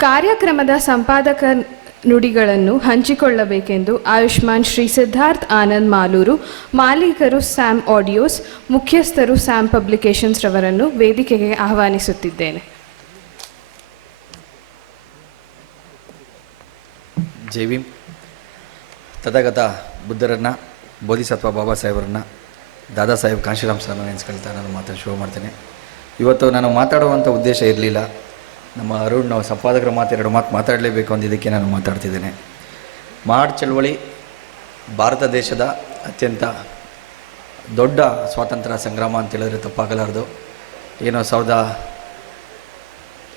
ಕಾರ್ಯಕ್ರಮದ ಸಂಪಾದಕ ನುಡಿಗಳನ್ನು ಹಂಚಿಕೊಳ್ಳಬೇಕೆಂದು ಆಯುಷ್ಮಾನ್ ಶ್ರೀ ಸಿದ್ಧಾರ್ಥ್ ಆನಂದ್ ಮಾಲೂರು, ಮಾಲೀಕರು ಸ್ಯಾಮ್ ಆಡಿಯೋಸ್, ಮುಖ್ಯಸ್ಥರು ಸ್ಯಾಮ್ ಪಬ್ಲಿಕೇಶನ್ಸ್ ರವರನ್ನು ವೇದಿಕೆಗೆ ಆಹ್ವಾನಿಸುತ್ತಿದ್ದೇನೆ. ಜೈವಿಂ ಭೀಮ್. ಬುದ್ಧರನ್ನ, ಬೋಧಿಸತ್ವ ಬಾಬಾ ಸಾಹೇಬರನ್ನ, ದಾದಾ ಸಾಹೇಬ್ ಕಾಶಿರಾಮ್ ಸರ್ನ ನೆನೆಸ್ಕೊಳ್ತಾ ನಾನು ಮಾತನ್ನು ಶುರು ಮಾಡ್ತೇನೆ. ಇವತ್ತು ನಾನು ಮಾತಾಡುವಂಥ ಉದ್ದೇಶ ಇರಲಿಲ್ಲ. ನಮ್ಮ ಅರುಣ್, ನಾವು ಸಂಪಾದಕರ ಮಾತು ಎರಡು ಮಾತು ಮಾತಾಡಲೇಬೇಕು ಅಂದಿದ್ದಕ್ಕೆ ನಾನು ಮಾತಾಡ್ತಿದ್ದೇನೆ. ಮಾಡ್ ಚಳವಳಿ ಭಾರತ ದೇಶದ ಅತ್ಯಂತ ದೊಡ್ಡ ಸ್ವಾತಂತ್ರ್ಯ ಸಂಗ್ರಾಮ ಅಂತ ತಪ್ಪಾಗಲಾರದು. ಏನೋ ಸಾವಿರದ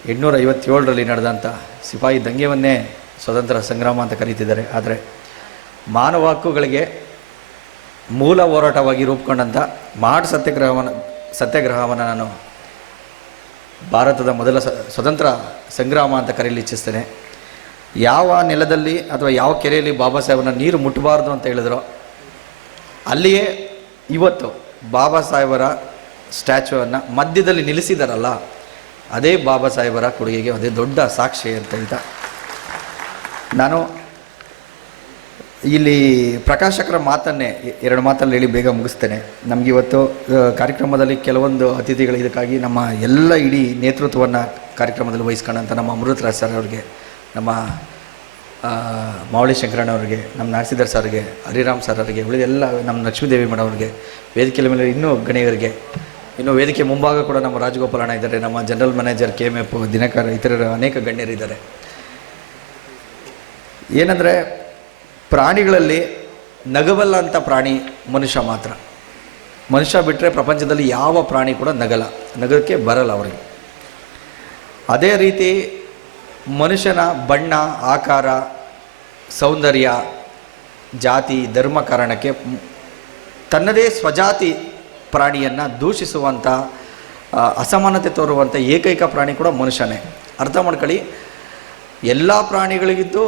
ಎಂಟುನೂರ ಐವತ್ತೇಳರಲ್ಲಿ ನಡೆದಂಥ ಸಿಪಾಯಿ ದಂಗೆಯನ್ನೇ ಸ್ವತಂತ್ರ ಸಂಗ್ರಾಮ ಅಂತ ಕರೀತಿದ್ದಾರೆ. ಆದರೆ ಮಾನವ ಹಕ್ಕುಗಳಿಗೆ ಮೂಲ ಹೋರಾಟವಾಗಿ ರೂಪುಕೊಂಡಂಥ ಮಾಡ್ ಸತ್ಯಾಗ್ರಹವನ್ನು ಸತ್ಯಾಗ್ರಹವನ್ನು ನಾನು ಭಾರತದ ಮೊದಲ ಸ್ವತಂತ್ರ ಸಂಗ್ರಾಮ ಅಂತ ಕರೆಯಲು ಇಚ್ಛಿಸ್ತೇನೆ. ಯಾವ ನೆಲದಲ್ಲಿ ಅಥವಾ ಯಾವ ಕೆರೆಯಲ್ಲಿ ಬಾಬಾ ಸಾಹೇಬನ ನೀರು ಮುಟ್ಟಬಾರ್ದು ಅಂತ ಹೇಳಿದ್ರು, ಅಲ್ಲಿಯೇ ಇವತ್ತು ಬಾಬಾ ಸಾಹೇಬರ ಸ್ಟ್ಯಾಚ್ಯೂವನ್ನು ಮಧ್ಯದಲ್ಲಿ ನಿಲ್ಲಿಸಿದಾರಲ್ಲ, ಅದೇ ಬಾಬಾ ಸಾಹೇಬರ ಕೊಡುಗೆಗೆ ಅದೇ ದೊಡ್ಡ ಸಾಕ್ಷಿ ಅಂತ ಹೇಳ್ತಾ. ನಾನು ಇಲ್ಲಿ ಪ್ರಕಾಶಕರ ಮಾತನ್ನೇ ಎರಡು ಮಾತಲ್ಲಿ ಹೇಳಿ ಬೇಗ ಮುಗಿಸ್ತೇನೆ. ನಮಗೆ ಇವತ್ತು ಕಾರ್ಯಕ್ರಮದಲ್ಲಿ ಕೆಲವೊಂದು ಅತಿಥಿಗಳು ಇದಕ್ಕಾಗಿ ನಮ್ಮ ಎಲ್ಲ ಇಡೀ ನೇತೃತ್ವವನ್ನು ಕಾರ್ಯಕ್ರಮದಲ್ಲಿ ವಹಿಸ್ಕೊಂಡಂಥ ನಮ್ಮ ಅಮೃತರಾಜ್ ಸರ್ ಅವ್ರಿಗೆ, ನಮ್ಮ ಮಾವಳಿ ಶಂಕರಣ್ಣ ಅವರಿಗೆ, ನಮ್ಮ ಸರ್ ಸರ್ಗೆ, ಹರಿರಾಮ್ ಸರ್ ಅವರಿಗೆ ಉಳಿದೆಲ್ಲ ನಮ್ಮ ಲಕ್ಷ್ಮೀದೇವಿ ಮೇಡಮ್ ಅವ್ರಿಗೆ ವೇದಿಕೆ ಮೇಲೆ ಇನ್ನೂ ಗಣ್ಯರಿಗೆ, ಇನ್ನು ವೇದಿಕೆ ಮುಂಭಾಗ ಕೂಡ ನಮ್ಮ ರಾಜಗೋಪಾಲಣ್ಣ ಇದ್ದಾರೆ, ನಮ್ಮ general manager K M F, Dinakar, ಇತರರ ಅನೇಕ ಗಣ್ಯರಿದ್ದಾರೆ. ಏನಂದರೆ ಪ್ರಾಣಿಗಳಲ್ಲಿ ನಗವಲ್ಲ ಅಂತ ಪ್ರಾಣಿ ಮನುಷ್ಯ ಮಾತ್ರ. ಮನುಷ್ಯ ಬಿಟ್ಟರೆ ಪ್ರಪಂಚದಲ್ಲಿ ಯಾವ ಪ್ರಾಣಿ ಕೂಡ ನಗಲ ನಗಕ್ಕೆ ಬರಲ್ಲ ಅವರಿಗೆ. ಅದೇ ರೀತಿ ಮನುಷ್ಯನ ಬಣ್ಣ, ಆಕಾರ, ಸೌಂದರ್ಯ, ಜಾತಿ, ಧರ್ಮ ಕಾರಣಕ್ಕೆ ತನ್ನದೇ ಸ್ವಜಾತಿ ಪ್ರಾಣಿಯನ್ನು ದೂಷಿಸುವಂಥ ಅಸಮಾನತೆ ತೋರುವಂಥ ಏಕೈಕ ಪ್ರಾಣಿ ಕೂಡ ಮನುಷ್ಯನೇ. ಅರ್ಥ ಮಾಡ್ಕೊಳ್ಳಿ, ಎಲ್ಲ ಪ್ರಾಣಿಗಳಿಗಿದ್ದು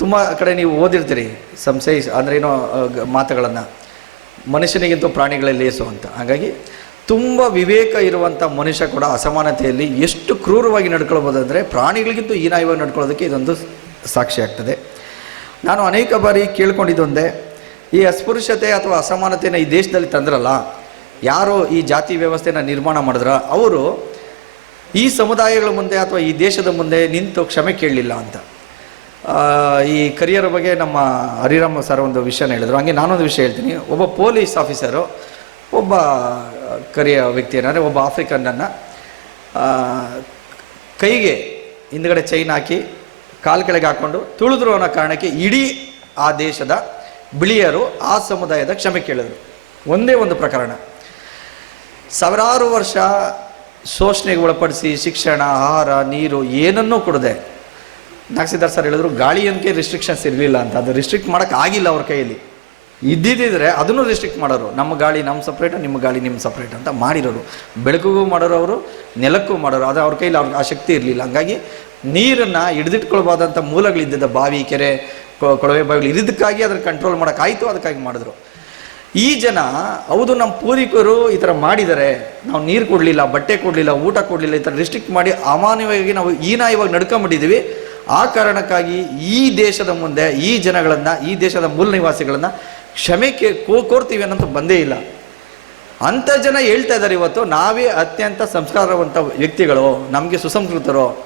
ತುಂಬ ಕಡೆ ನೀವು ಓದಿರ್ತೀರಿ ಸಂಶಯ ಅಂದರೆ ಏನೋ ಮಾತುಗಳನ್ನು. ಮನುಷ್ಯನಿಗಿಂತ ಪ್ರಾಣಿಗಳೇ ಲೇಸು ಅಂತ. ಹಾಗಾಗಿ ತುಂಬ ವಿವೇಕ ಇರುವಂಥ ಮನುಷ್ಯ ಕೂಡ ಅಸಮಾನತೆಯಲ್ಲಿ ಎಷ್ಟು ಕ್ರೂರವಾಗಿ ನಡ್ಕೊಳ್ಬೋದು ಅಂದರೆ ಪ್ರಾಣಿಗಳಿಗಿಂತ ಹೀನಾಯವಾಗಿ ನಡ್ಕೊಳ್ಳೋದಕ್ಕೆ ಇದೊಂದು ಸಾಕ್ಷಿ ಆಗ್ತದೆ. ನಾನು ಅನೇಕ ಬಾರಿ ಕೇಳ್ಕೊಂಡಿದ್ದೊಂದೇ, ಈ ಅಸ್ಪೃಶ್ಯತೆ ಅಥವಾ ಅಸಮಾನತೆಯನ್ನು ಈ ದೇಶದಲ್ಲಿ ತಂದ್ರಲ್ಲ, ಯಾರು ಈ ಜಾತಿ ವ್ಯವಸ್ಥೆನ ನಿರ್ಮಾಣ ಮಾಡಿದ್ರ, ಅವರು ಈ ಸಮುದಾಯಗಳ ಮುಂದೆ ಅಥವಾ ಈ ದೇಶದ ಮುಂದೆ ನಿಂತು ಕ್ಷಮೆ ಕೇಳಲಿಲ್ಲ ಅಂತ. ಈ ಕರಿಯರ್ ಬಗ್ಗೆ ನಮ್ಮ ಹರಿರಾಮ ಸರ್ ಒಂದು ವಿಷಯನ ಹೇಳಿದ್ರು. ಹಂಗೆ ನಾನೊಂದು ವಿಷಯ ಹೇಳ್ತೀನಿ. ಒಬ್ಬ ಪೊಲೀಸ್ ಆಫೀಸರು ಒಬ್ಬ ಕರಿಯ ವ್ಯಕ್ತಿ ಏನಂದರೆ ಒಬ್ಬ ಆಫ್ರಿಕನ್ನನ್ನು ಕೈಗೆ ಹಿಂದ್ಗಡೆ ಚೈನ್ ಹಾಕಿ ಕಾಲು ಕೆಳಗೆ ಹಾಕ್ಕೊಂಡು ತುಳಿದ್ರು ಅನ್ನೋ ಕಾರಣಕ್ಕೆ ಇಡೀ ಆ ದೇಶದ ಬಿಳಿಯರು ಆ ಸಮುದಾಯದ ಕ್ಷಮೆ ಕೇಳಿದರು. ಒಂದೇ ಒಂದು ಪ್ರಕರಣ. ಸಾವಿರಾರು ವರ್ಷ ಶೋಷಣೆಗೆ ಒಳಪಡಿಸಿ ಶಿಕ್ಷಣ, ಆಹಾರ, ನೀರು ಏನನ್ನೂ ಕೊಡದೆ ನಾಗಸಿದಾರ್ ಸರ್ ಹೇಳಿದ್ರು ಗಾಳಿ ಅನ್ಕೆ ರಿಸ್ಟ್ರಿಕ್ಷನ್ಸ್ ಇರಲಿಲ್ಲ ಅಂತ. ಅದು ರಿಸ್ಟ್ರಿಕ್ಟ್ ಮಾಡೋಕೆ ಆಗಿಲ್ಲ ಅವ್ರ ಕೈಯಲ್ಲಿ. ಇದ್ದಿದ್ದಿದ್ರೆ ಅದನ್ನು ರಿಸ್ಟ್ರಿಕ್ಟ್ ಮಾಡೋರು. ನಮ್ಮ ಗಾಳಿ ನಮ್ಮ ಸಪ್ರೇಟ್ ನಿಮ್ಮ ಗಾಳಿ ನಿಮ್ಮ ಸಪ್ರೇಟ್ ಅಂತ ಮಾಡಿರೋರು. ಬೆಳಕಿಗೂ ಮಾಡೋರು ಅವರು, ನೆಲಕ್ಕೂ ಮಾಡೋರು. ಆದರೆ ಅವ್ರ ಕೈಲಿ ಅವ್ರಿಗೆ ಆ ಶಕ್ತಿ ಇರಲಿಲ್ಲ. ಹಂಗಾಗಿ ನೀರನ್ನು ಹಿಡಿದಿಟ್ಕೊಳ್ಬಾರ್ದಂಥ ಮೂಲಗಳಿದ್ದ ಬಾವಿ, ಕೆರೆ ಕೊಳವೆ ಬಾವಿಗಳು ಇದಕ್ಕಾಗಿ ಅದನ್ನು ಕಂಟ್ರೋಲ್ ಮಾಡೋಕ್ಕಾಯಿತು, ಅದಕ್ಕಾಗಿ ಮಾಡಿದ್ರು. ಈ ಜನ, ಹೌದು ನಮ್ಮ ಪೂರ್ವಿಕರು ಈ ಥರ ಮಾಡಿದ್ದಾರೆ ನಾವು ನೀರು ಕೊಡಲಿಲ್ಲ, ಬಟ್ಟೆ ಕೊಡಲಿಲ್ಲ, ಊಟ ಕೊಡಲಿಲ್ಲ, ಈ ಥರ ರಿಸ್ಟ್ರಿಕ್ಟ್ ಮಾಡಿ ಅಮಾನ್ಯವಾಗಿ ನಾವು ಹೀನಾಯವಾಗಿ ನಡ್ಕೊಂಬಿಟ್ಟಿದ್ದೀವಿ. ಆ ಕಾರಣಕ್ಕಾಗಿ ಈ ದೇಶದ ಮುಂದೆ, ಈ ಜನಗಳನ್ನು, ಈ ದೇಶದ ಮೂಲ ನಿವಾಸಿಗಳನ್ನು ಕ್ಷಮೆ ಕೇ ಕೋರ್ತೀವಿ ಅನ್ನೋದು ಬಂದೇ ಇಲ್ಲ. ಅಂಥ ಜನ ಹೇಳ್ತಾ ಇದ್ದಾರೆ ಇವತ್ತು, ನಾವೇ ಅತ್ಯಂತ ಸಂಸ್ಕಾರವಂತ ವ್ಯಕ್ತಿಗಳು, ನಮಗೆ ಸುಸಂಸ್ಕೃತರು,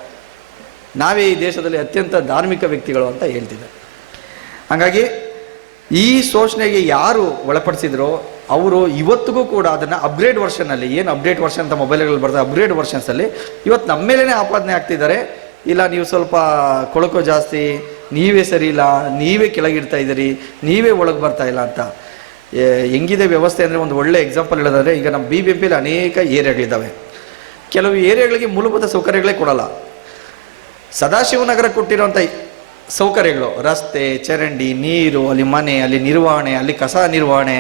ನಾವೇ ಈ ದೇಶದಲ್ಲಿ ಅತ್ಯಂತ ಧಾರ್ಮಿಕ ವ್ಯಕ್ತಿಗಳು ಅಂತ ಹೇಳ್ತಿದ್ದಾರೆ. ಹಾಗಾಗಿ ಈ ಶೋಷಣೆಗೆ ಯಾರು ಒಳಪಡಿಸಿದ್ರು, ಅವರು ಇವತ್ತಿಗೂ ಕೂಡ ಅದನ್ನು ಅಪ್ಗ್ರೇಡ್ ವರ್ಷನಲ್ಲಿ ಏನು ಅಪ್ಡೇಟ್ ವರ್ಷನ್ ಅಂತ ಮೊಬೈಲ್ಗಳಲ್ಲಿ ಬರ್ತದೆ ಅಪ್ಗ್ರೇಡ್ ವರ್ಷನ್ಸಲ್ಲಿ ಇವತ್ತು ನಮ್ಮ ಮೇಲೇ ಆಪಾದನೆ ಆಗ್ತಿದ್ದಾರೆ. ಇಲ್ಲ, ನೀವು ಸ್ವಲ್ಪ ಕೊಳಕು ಜಾಸ್ತಿ, ನೀವೇ ಸರಿ ಇಲ್ಲ, ನೀವೇ ಕೆಳಗಿಡ್ತಾ ಇದ್ದೀರಿ, ನೀವೇ ಒಳಗೆ ಬರ್ತಾ ಇಲ್ಲ ಅಂತ. ಹೆಂಗಿದೆ ವ್ಯವಸ್ಥೆ ಅಂದರೆ ಒಂದು ಒಳ್ಳೆ ಎಕ್ಸಾಂಪಲ್ ಹೇಳೋದಾದ್ರೆ, ಈಗ ನಮ್ಮ ಬಿ ಬಿ ಪಿಲಿ ಅನೇಕ ಏರಿಯಾಗಳಿದ್ದಾವೆ. ಕೆಲವು ಏರಿಯಾಗಳಿಗೆ ಮೂಲಭೂತ ಸೌಕರ್ಯಗಳೇ ಕೊಡಲ್ಲ. ಸದಾಶಿವನಗರ ಕೊಟ್ಟಿರುವಂಥ ಸೌಕರ್ಯಗಳು, ರಸ್ತೆ, ಚರಂಡಿ, ನೀರು, ಅಲ್ಲಿ ಮನೆ, ಅಲ್ಲಿ ನಿರ್ವಹಣೆ, ಅಲ್ಲಿ ಕಸ ನಿರ್ವಹಣೆ,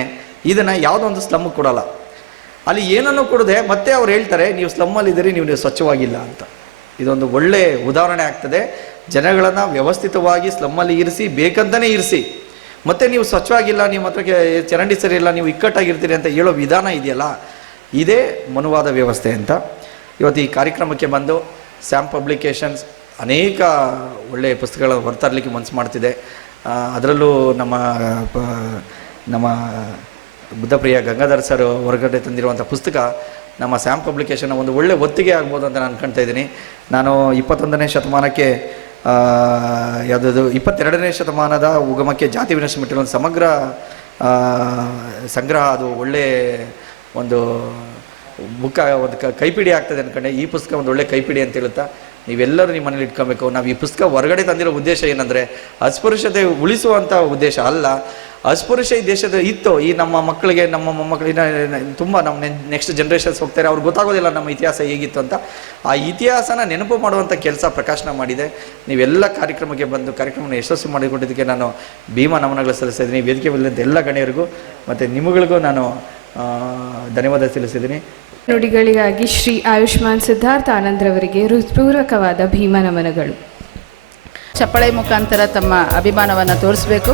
ಇದನ್ನು ಯಾವುದೋ ಒಂದು ಸ್ಲಮ್ಗೆ ಕೊಡಲ್ಲ. ಅಲ್ಲಿ ಏನನ್ನು ಕೊಡದೆ ಮತ್ತೆ ಅವ್ರು ಹೇಳ್ತಾರೆ, ನೀವು ಸ್ಲಮ್ಮಲ್ಲಿದ್ದೀರಿ ನೀವು ಸ್ವಚ್ಛವಾಗಿಲ್ಲ ಅಂತ. ಇದೊಂದು ಒಳ್ಳೆ ಉದಾಹರಣೆ ಆಗ್ತದೆ. ಜನಗಳನ್ನು ವ್ಯವಸ್ಥಿತವಾಗಿ ಸ್ಲಮ್ಮಲ್ಲಿ ಇರಿಸಿ ಬೇಕಂತಲೇ ಇರಿಸಿ. ಮತ್ತೆ ನೀವು ಸ್ವಚ್ಛವಾಗಿಲ್ಲ, ನಿಮ್ಮ ಹತ್ರಕ್ಕೆ ಚರಂಡಿ ಸರಿ ಇಲ್ಲ, ನೀವು ಇಕ್ಕಟ್ಟಾಗಿರ್ತೀರಿ ಅಂತ ಹೇಳೋ ವಿಧಾನ ಇದೆಯಲ್ಲ? ಇದೇ ಮನುವಾದ ವ್ಯವಸ್ಥೆ ಅಂತ. ಇವತ್ತು ಈ ಕಾರ್ಯಕ್ರಮಕ್ಕೆ ಬಂದು ಸ್ಯಾಮ್ ಪಬ್ಲಿಕೇಶನ್ಸ್ ಅನೇಕ ಒಳ್ಳೆಯ ಪುಸ್ತಕಗಳ ಹೊರತರಲಿಕ್ಕೆ ಮನಸ್ಸು ಮಾಡ್ತಿದೆ. ಅದರಲ್ಲೂ ನಮ್ಮ ನಮ್ಮ ಬುದ್ಧಪ್ರಿಯ ಗಂಗಾಧರ್ ಸರ್ ಹೊರಗಡೆ ತಂದಿರುವಂಥ ಪುಸ್ತಕ ನಮ್ಮ ಸ್ಯಾಮ್ ಪಬ್ಲಿಕೇಶನ್ ಒಂದು ಒಳ್ಳೆ ಒತ್ತಿಗೆ ಆಗ್ಬೋದು ಅಂತ ನಾನು ಅನ್ಕೊಳ್ತಾ ಇದ್ದೀನಿ. ನಾನು ಇಪ್ಪತ್ತೊಂದನೇ ಶತಮಾನಕ್ಕೆ ಯಾವುದದು, ಇಪ್ಪತ್ತೆರಡನೇ ಶತಮಾನದ ಉಗಮಕ್ಕೆ ಜಾತಿ ಮೆಟ್ಟಿನ ಒಂದು ಸಮಗ್ರ ಸಂಗ್ರಹ, ಅದು ಒಳ್ಳೆ ಒಂದು ಬುಕ್ಕ, ಒಂದು ಕೈಪಿಡಿ ಆಗ್ತದೆ ಅನ್ಕೊಂಡೆ. ಈ ಪುಸ್ತಕ ಒಂದು ಒಳ್ಳೆ ಕೈಪಿಡಿ ಅಂತ ಹೇಳುತ್ತಾ ನೀವೆಲ್ಲರೂ ನಿಮ್ಮ ಮನೇಲಿ ಇಟ್ಕೊಬೇಕು. ನಾವು ಈ ಪುಸ್ತಕ ಹೊರಗಡೆ ತಂದಿರೋ ಉದ್ದೇಶ ಏನಂದರೆ, ಅಸ್ಪೃಶ್ಯತೆ ಉಳಿಸುವಂಥ ಉದ್ದೇಶ ಅಲ್ಲ. ಅಸ್ಪೃಶ್ಯ ಈ ದೇಶದ ಇತ್ತು. ಈ ನಮ್ಮ ಮಕ್ಕಳಿಗೆ, ನಮ್ಮ ಮೊಮ್ಮಕ್ಕಳಿನ ತುಂಬ ನಮ್ಮ ನೆಕ್ಸ್ಟ್ ಜನ್ರೇಷನ್ಸ್ ಹೋಗ್ತಾರೆ. ಅವ್ರಿಗೆ ಗೊತ್ತಾಗೋದಿಲ್ಲ ನಮ್ಮ ಇತಿಹಾಸ ಹೇಗಿತ್ತು ಅಂತ. ಆ ಇತಿಹಾಸನ ನೆನಪು ಮಾಡುವಂಥ ಕೆಲಸ ಪ್ರಕಾಶನ ಮಾಡಿದೆ. ನೀವೆಲ್ಲ ಕಾರ್ಯಕ್ರಮಕ್ಕೆ ಬಂದು ಕಾರ್ಯಕ್ರಮನ ಯಶಸ್ವಿ ಮಾಡಿಕೊಟ್ಟಿದ್ದಕ್ಕೆ ನಾನು ಭೀಮಾ ನಮನಗಳು ಸಲ್ಲಿಸ್ತಾ ಇದ್ದೀನಿ. ವೇದಿಕೆ ಬಂದಂಥ ಎಲ್ಲ ಗಣ್ಯರಿಗೂ, ಮತ್ತು ನಿಮಗಳಿಗೂ ನಾನು ಧನ್ಯವಾದ ತಿಳಿಸಿದ್ದೀನಿ ನುಡಿಗಳಿಗಾಗಿ ಶ್ರೀ ಆಯುಷ್ಮಾನ್ ಸಿದ್ಧಾರ್ಥ ಆನಂದ್ರವರಿಗೆ ಹೃತ್ಪೂರ್ವಕವಾದ ಭೀಮ ನಮನಗಳು. ಚಪ್ಪಾಳೆ ಮುಖಾಂತರ ತಮ್ಮ ಅಭಿಮಾನವನ್ನು ತೋರಿಸ್ಬೇಕು.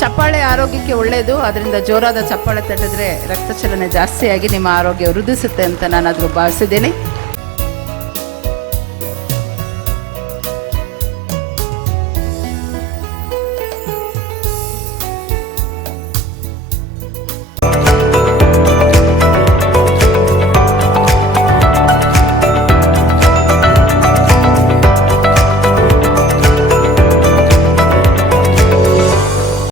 ಚಪ್ಪಾಳೆ ಆರೋಗ್ಯಕ್ಕೆ ಒಳ್ಳೆಯದು ಅದರಿಂದ ಜೋರಾದ ಚಪ್ಪಾಳೆ ತಟ್ಟಿದ್ರೆ ರಕ್ತ ಚಲನೆ ಜಾಸ್ತಿಯಾಗಿ ನಿಮ್ಮ ಆರೋಗ್ಯ ವೃದ್ಧಿಸುತ್ತೆ ಅಂತ ನಾನು ಅದ್ರ ಭಾವಿಸಿದ್ದೀನಿ.